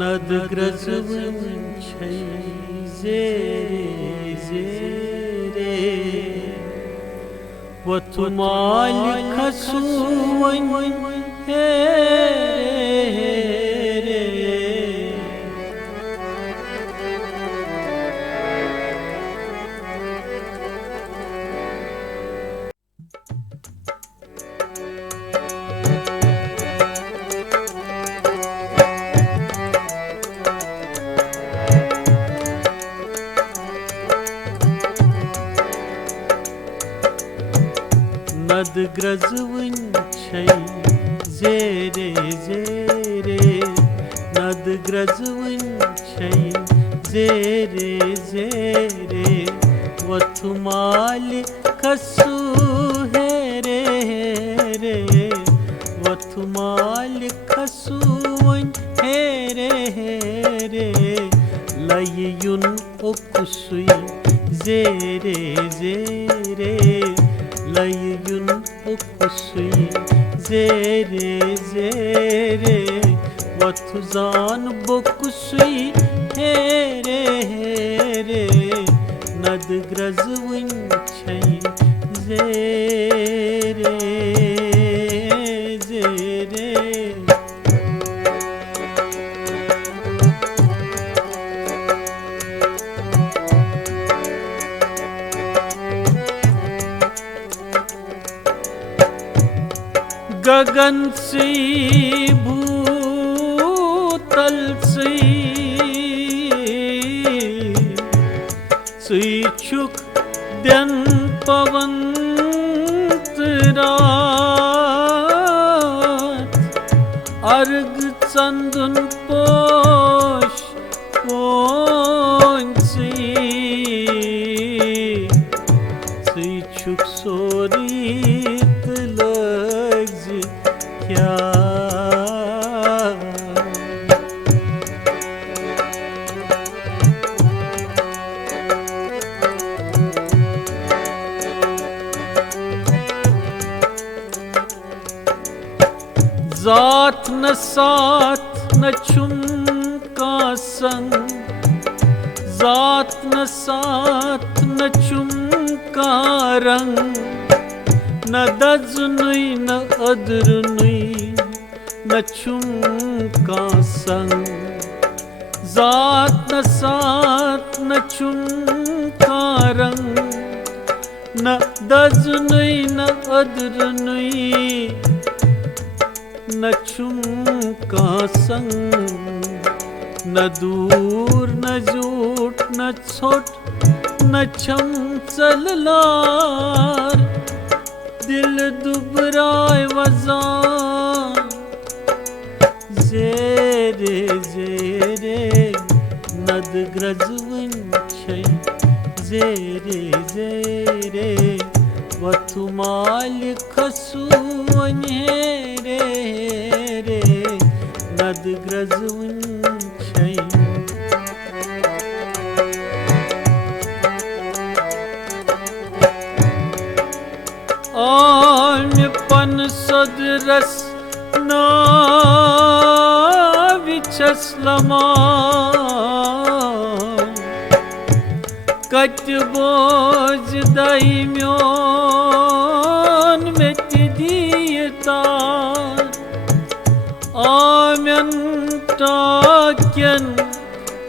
नदग्रजवन छै जेरे जेरे वथुमाल खसुवन हेरे नदग्रजवन छै जेरे जेरे नदग्रजवन छै जेरे जेरे वथुमाल खसु हेरे हेरे वथुमाल खसुवन हेरे हेरे लययुन ओकुसुई जेरे जेरे लययुन ओकुसुई जेरे जेरे वथुजान बोकुसुई हेरे हेरे नदग्रजवन छै जेरे जेरे गगन से भूतल से सुइछुक दिन पवंत रात अर्घ चंदन पोष पोंसी सुइछुक सोरीत लग्ज क्या जात न साथ न छुम का संग जात न साथ न छुम का रंग न दजनुई न अदरुनुई न छुम का संग जात न साथ न छुम का रंग न दजनुई न अदरुनुई न छुम का संग न दूर न झूठ न छोट न छम चललार दिल दुबराय वजान जेरे जेरे नदग्रजवन छै जेरे जेरे वथुमाल खसुवन हेरे हेरे नदग्रजवन छै आम्यपन सदरस नाविचस्लमान कट बोझ दाइम्योन में दियता आम्यन टाक्यन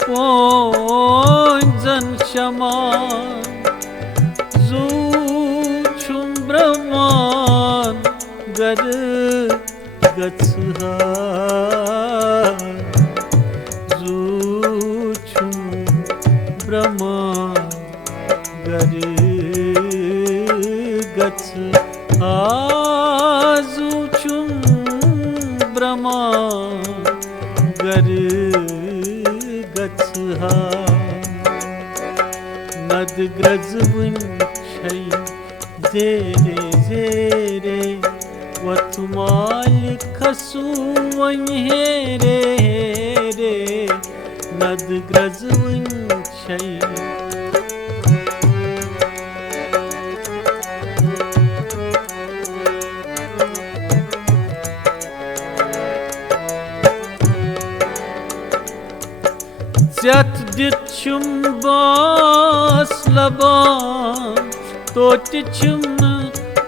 पोंजन शमान जूछुम ब्रह्मान गर गत्सहा जूछुम ब्रह्मान गर गत्सहा जूछुम ब्रह्मान गर गत्सहा नदग्रजवन छै जेरे जेरे वथुमाल खसुवन हेरे हेरे नदग्रजवन छै Seth dit chum bas laban Tot chum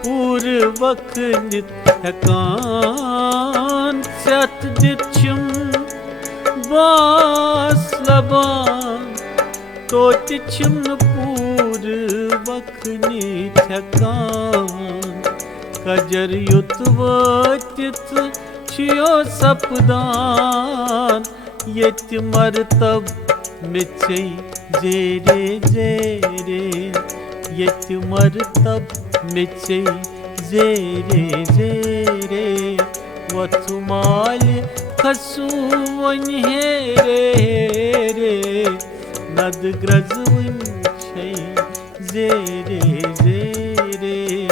pur vaknit hekan Seth dit chum bas laban Tot chum pur vaknit hekan Kajar yutvatit chiyo sapdan Yet martab mechey zere zere Yet martab mechey zere zere Vatmal khasuvan here here Nad grazvan chay zere zere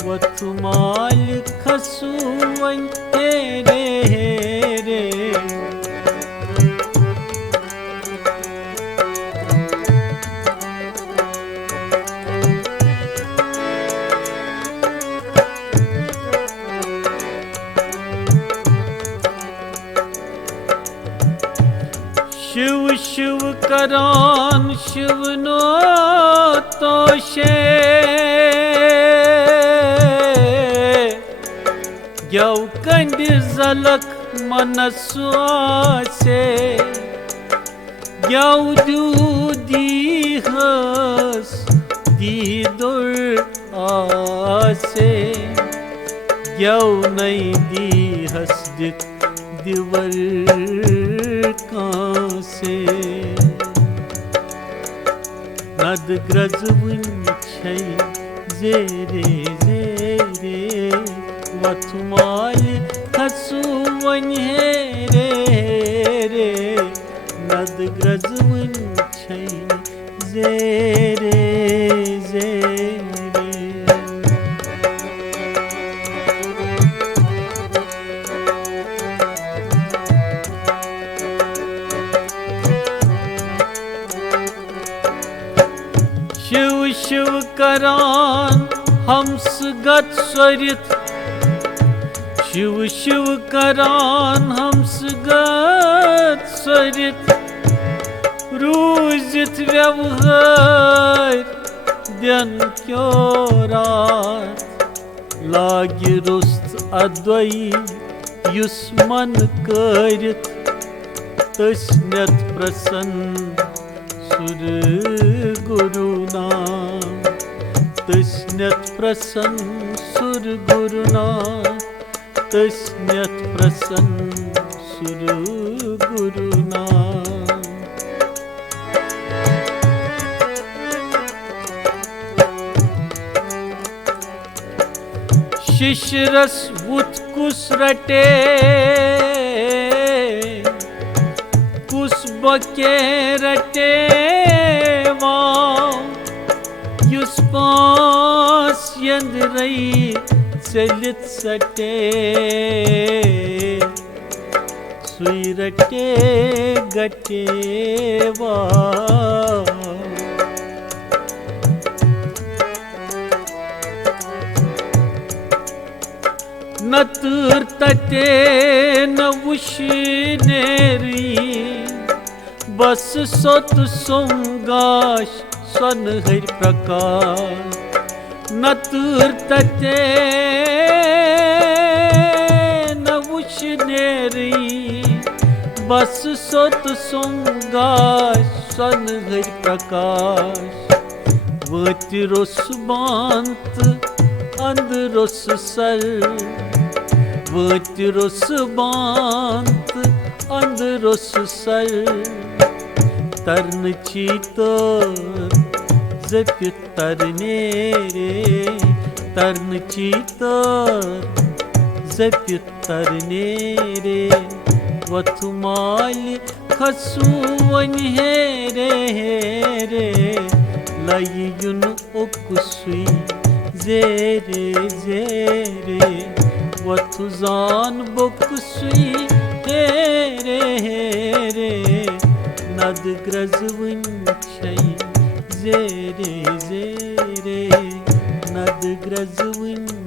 Vatmal khasuvan here here Shiv Shiv करान Shiv no तोषे ग्यव कंद जलक मनस्वासे ग्यव दूदीहस दीदुर आसे ग्यव नई दीहस दिक दिवर कासे नद ग्रजवन छै जेरे जेरे वथुमाल खसुवन हेरे हेरे नद ग्रजवन छै जेरे जेरे शिव शिव करान हंस गत स्वरित शिव शिव करान हंस गत स्वरित रूजित व्यवहार दिन क्यो रात लागी रुस्त अद्वई युस मन करित तस्नत प्रसन्न सुर गुरु नाम तस्न्यत प्रसन्न सुर गुरु नाम तस्न्यत प्रसन्न सुर गुरु नाम शिशरस उत्कुश रटे बके रटे युस पास यंद रही चलित सटे सुई रटे गटे न तर तटे न उशनेरी बस सोत सोमगाश सन हरि प्रकाश न तर तटे न उशनेरी बस सोत सोमगाश सन हरि प्रकाश वत रोस बांत अंध रोस सर वत रोस बांत अंध रोस सर तरन चीतो जपित तरने रे तरन चीतो जपित तरने रे वथुमाल खसुवन हेरे हेरे लयुन उकुसुई जेरे जेरे वथुजान बुकुसुई हेरे हेरे नद ग्रजवन छै जेरे जेरे नद ग्रजवन